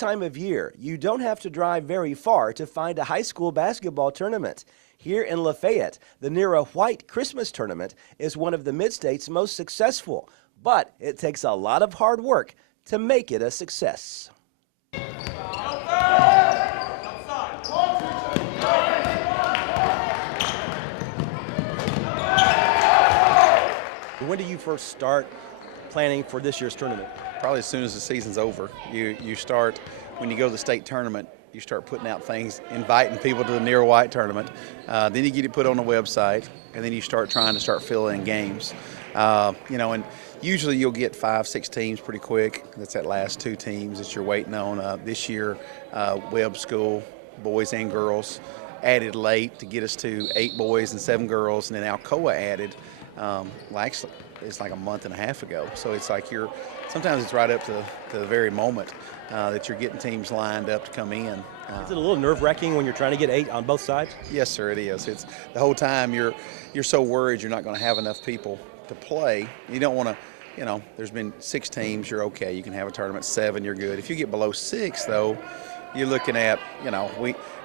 time of year, you don't have to drive very far to find a high school basketball tournament. Here in Lafayette, the NeraWhite Christmas Tournament is one of the Mid-State's most successful, but it takes a lot of hard work to make it a success. When do you first start planning for this year's tournament? Probably as soon as the season's over. You start, when you go to the state tournament, you start putting out things, inviting people to the NeraWhite tournament. Then you get it put on the website, and then you start trying to filling in games. And usually you'll get 5-6 teams pretty quick. That's that last 2 teams that you're waiting on. This year, Webb School, boys and girls, added late to get us to 8 boys and 7 girls, and then Alcoa added. Actually, it's like a month and a half ago. So it's like sometimes it's right up to the very moment that you're getting teams lined up to come in. Is it a little nerve-wracking when you're trying to get 8 on both sides? Yes, sir, it is. It's the whole time you're so worried you're not going to have enough people to play. You don't want to, there's been 6 teams, you're okay. You can have a tournament, 7, you're good. If you get below 6, though, you're looking at,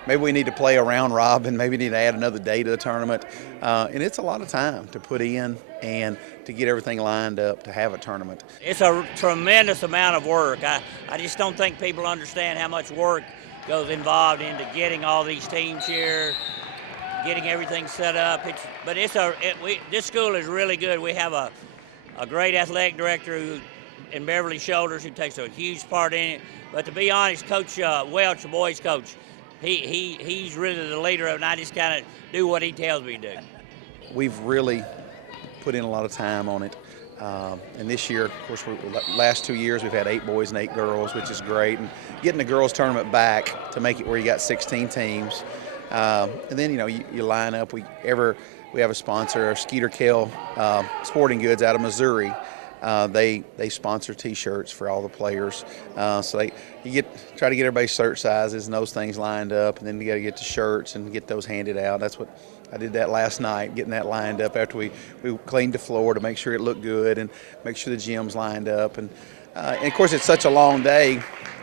maybe we need to play a round robin, maybe need to add another day to the tournament. And it's a lot of time to put in and to get everything lined up to have a tournament. It's a tremendous amount of work. I just don't think people understand how much work goes involved into getting all these teams here, getting everything set up. This school is really good. We have a great athletic director in Beverly Shoulders who takes a huge part in it. But to be honest, Coach Welch, the boys coach, he's really the leader of it, and I just kind of do what he tells me to do. We've really put in a lot of time on it. And this year, of course, last 2 years we've had 8 boys and 8 girls, which is great. And getting the girls tournament back to make it where you got 16 teams. And then, you line up. We have a sponsor, Skeeter Kell Sporting Goods out of Missouri. They sponsor T-shirts for all the players, so you try to get everybody's shirt sizes and those things lined up, and then you got to get the shirts and get those handed out. That's what I did that last night, getting that lined up after we cleaned the floor to make sure it looked good and make sure the gym's lined up. And of course, it's such a long day.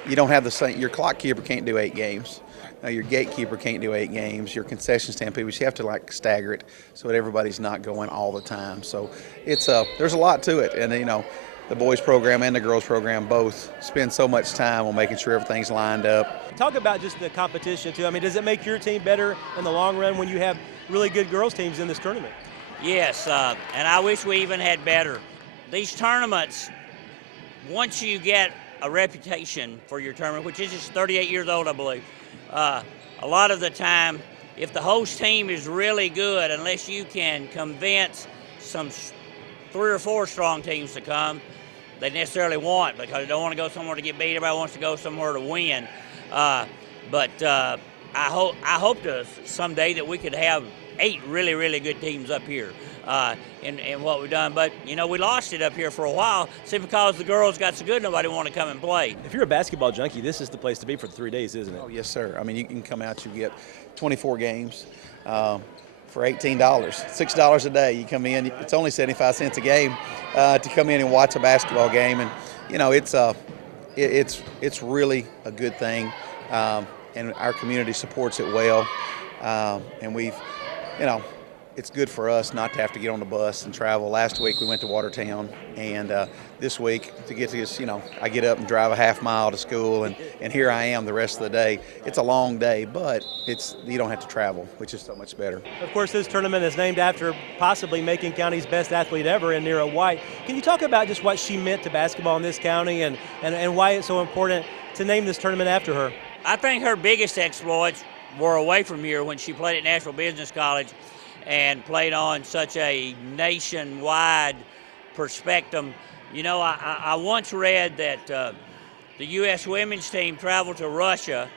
You don't have the same. Your clock keeper can't do 8 games. Your gatekeeper can't do 8 games. Your concession stand people, you have to stagger it so that everybody's not going all the time. So there's a lot to it, and the boys program and the girls program both spend so much time on making sure everything's lined up. Talk about just the competition too. I mean, does it make your team better in the long run when you have really good girls teams in this tournament? Yes, and I wish we even had better. These tournaments, once you get a reputation for your tournament, which is just 38 years old, I believe. A lot of the time, if the host team is really good, unless you can convince some 3 or 4 strong teams to come, they necessarily want, because they don't want to go somewhere to get beat. Everybody wants to go somewhere to win. But I hope someday that we could have 8 really, really good teams up here in what we've done. But, we lost it up here for a while simply because the girls got so good nobody wanted to come and play. If you're a basketball junkie, this is the place to be for 3 days, isn't it? Oh, yes, sir. I mean, you can come out, you get 24 games for $18, $6 a day. You come in, it's only 75 cents a game to come in and watch a basketball game. And, it's really a good thing. And our community supports it well. And we've, it's good for us not to have to get on the bus and travel. Last week we went to Watertown, and this week to get to this, I get up and drive a half mile to school, and here I am the rest of the day. It's a long day, but you don't have to travel, which is so much better. Of course, this tournament is named after possibly Macon County's best athlete ever in NeraWhite. Can you talk about just what she meant to basketball in this county and why it's so important to name this tournament after her? I think her biggest exploits were away from here when she played at Nashville Business College and played on such a nationwide perspective. I once read that the U.S. women's team traveled to Russia,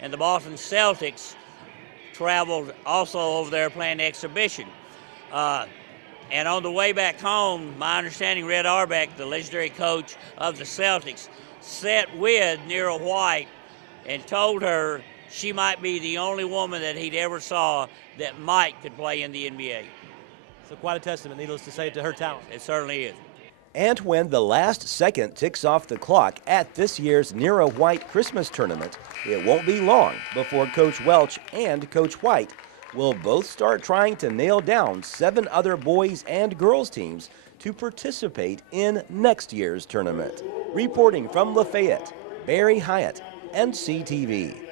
and the Boston Celtics traveled also over there playing the exhibition. And on the way back home, my understanding, Red Auerbach, the legendary coach of the Celtics, sat with NeraWhite and told her she might be the only woman that he'd ever saw that could play in the NBA. So quite a testament, needless to say, to her talent. It certainly is. And when the last second ticks off the clock at this year's NeraWhite Christmas Tournament, it won't be long before Coach Welch and Coach White will both start trying to nail down 7 other boys and girls teams to participate in next year's tournament. Reporting from Lafayette, Barry Hyatt, NCTV.